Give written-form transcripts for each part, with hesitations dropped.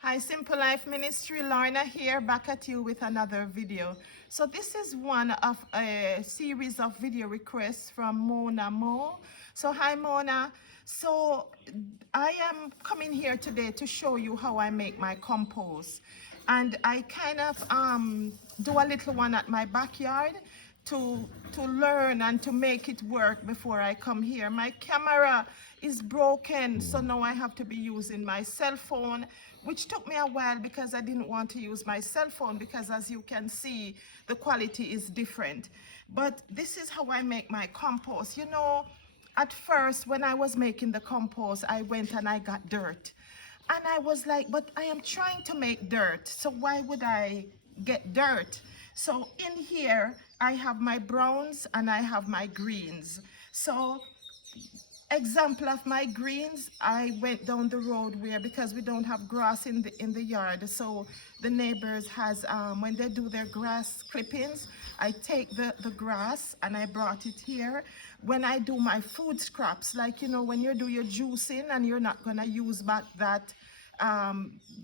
Hi, Simple Life Ministry, Lorna here, back at you with another video. So this is one of a series of video requests from Mona Mo. So hi Mona. So I am coming here today to show you how I make my compost. And I kind of do a little one at my backyard to learn and to make it work before I come here. My camera is broken, so now I have to be using my cell phone, which took me a while because I didn't want to use my cell phone because, as you can see, the quality is different. But this is how I make my compost. You know, at first when I was making the compost, I went and I got dirt. And I was like, but I am trying to make dirt, so why would I get dirt? So in here, I have my browns and I have my greens. So example of my greens, I went down the road where, because we don't have grass in the yard, so the neighbors has when they do their grass clippings, I take the grass and I brought it here. When I do my food scraps, like, you know, when you do your juicing and you're not gonna use back that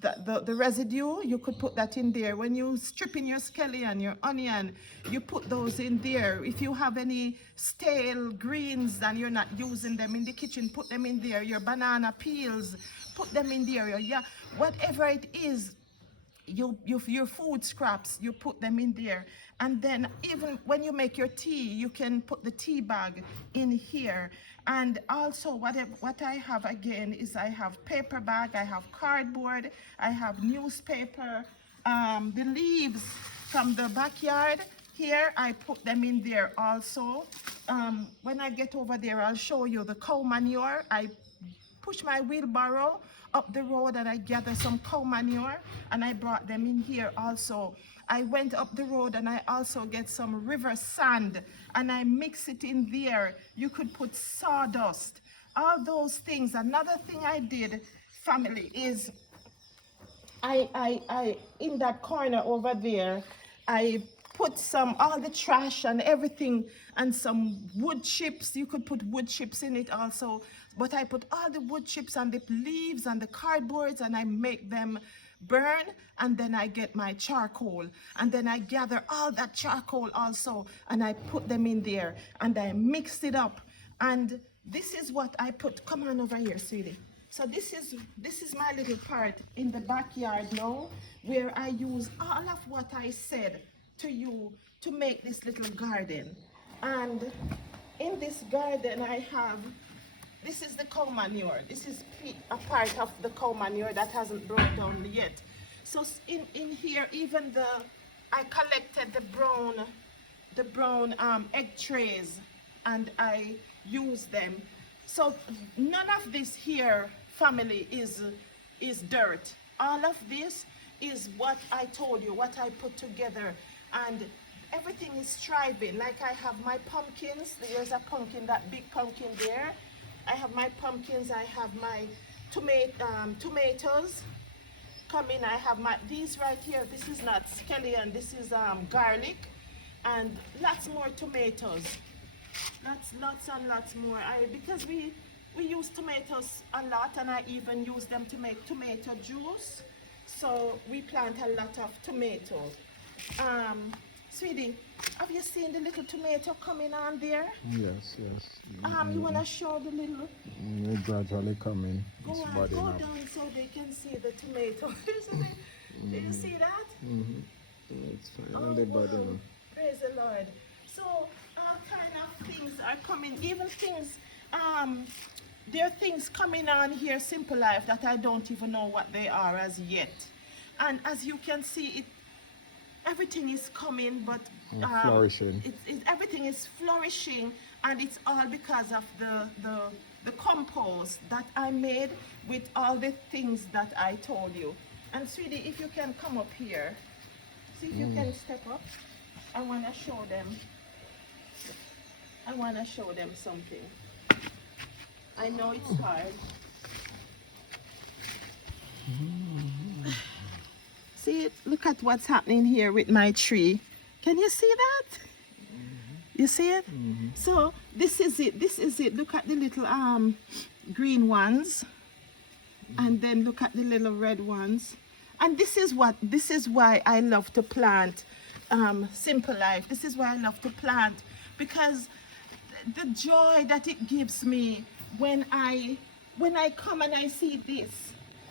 the residue, you could put that in there. When you strip in your scallion, your onion, you put those in there. If you have any stale greens and you're not using them in the kitchen, put them in there. Your banana peels, put them in there. Yeah, whatever it is, your food scraps, you put them in there. And then even when you make your tea, you can put the tea bag in here. And also what I have again is I have paper bag, I have cardboard, I have newspaper, the leaves from the backyard here, I put them in there also. When I get over there, I'll show you the cow manure. I push my wheelbarrow up the road and I gather some cow manure and I brought them in here also. I went up the road and I also get some river sand and I mix it in there. You could put sawdust, all those things. Another thing I did, family, is I in that corner over there, I put all the trash and everything and some wood chips. You could put wood chips in it also, but I put all the wood chips and the leaves and the cardboards and I make them burn, and then I get my charcoal and then I gather all that charcoal also and I put them in there and I mix it up. And this is what I put. Come on over here, sweetie. So this is my little part in the backyard now, where I use all of what I said to you to make this little garden. And in this garden I have, this is the cow manure. This is a part of the cow manure that hasn't broken down yet. So in here, even I collected the brown egg trays and I use them. So none of this here, family, is dirt. All of this is what I told you, what I put together, and everything is thriving. Like I have my pumpkins. There's a pumpkin, that big pumpkin there. I have my pumpkins. I have my tomatoes coming. I have these right here. This is not scallion. This is garlic, and lots more tomatoes. Lots and lots more. Because we use tomatoes a lot, and I even use them to make tomato juice. So we plant a lot of tomatoes. Sweetie, have you seen the little tomato coming on there? Yes. You wanna show the little? They're gradually coming. Go down so they can see the tomato. Do you see that? It's on the bottom. Praise the Lord. So all kind of things are coming, even things, there are things coming on here, Simple Life, that I don't even know what they are as yet. And as you can see, everything is coming, but flourishing. Everything is flourishing, and it's all because of the compost that I made with all the things that I told you. And sweetie, if you can come up here, see if you can step up. I want to show them. I want to show them something. I know it's hard. See, look at what's happening here with my tree. Can you see that? You see it? So this is it. Look at the little green ones, and then look at the little red ones. And this is why I love to plant Simple Life. This is why I love to plant, because the joy that it gives me when I come and I see this,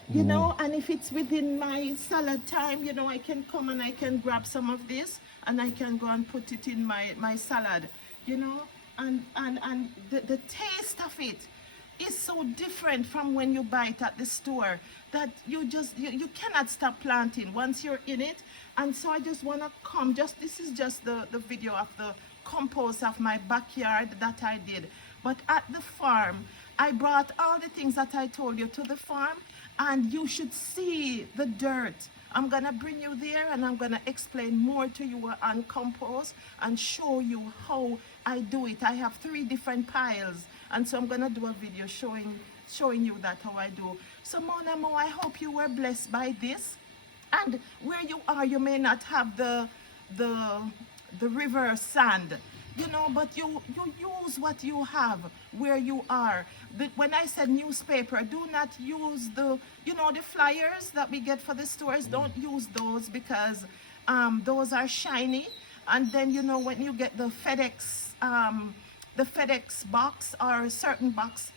you know, and if it's within my salad time, you know, I can come and I can grab some of this and I can go and put it in my salad, you know, and the taste of it is so different from when you buy it at the store, that you cannot stop planting once you're in it. And so I just want to come, this is just the video of the compost of my backyard that I did. But at the farm, I brought all the things that I told you to the farm, and you should see the dirt. I'm gonna bring you there and I'm gonna explain more to you on compost and show you how I do it. I have 3 different piles, and so I'm gonna do a video showing you that how I do. So mon amour, I hope you were blessed by this. And where you are, you may not have the river sand, you know, but you use what you have where you are. But when I said newspaper, do not use the, you know, the flyers that we get for the stores. Don't use those, because those are shiny. And then, you know, when you get the FedEx box or a certain box,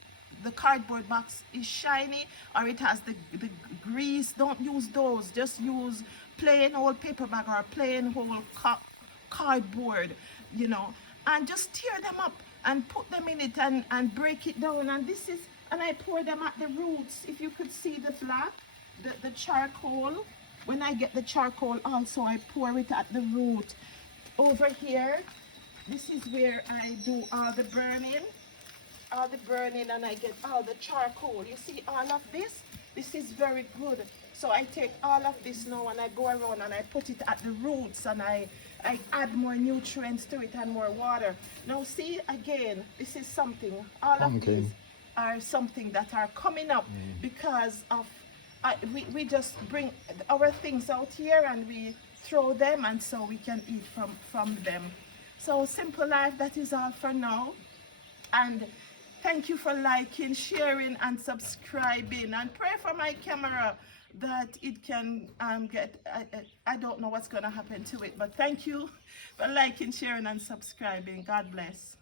the cardboard box is shiny or it has the grease. Don't use those. Just use plain old paper bag or plain whole cardboard, you know, and just tear them up and put them in it and break it down. And this is, and I pour them at the roots. If you could see the flat, the charcoal, when I get the charcoal also, I pour it at the root. Over here, this is where I do all the burning, and I get all the charcoal. You see all of this? This is very good. So I take all of this now and I go around and I put it at the roots, and I add more nutrients to it and more water. Now see, again, this is something, all of these are something that are coming up because of, we just bring our things out here and we throw them, and so we can eat from them. So Simple Life, that is all for now. And thank you for liking, sharing, and subscribing. And pray for my camera that it can I don't know what's going to happen to it. But thank you for liking, sharing, and subscribing. God bless.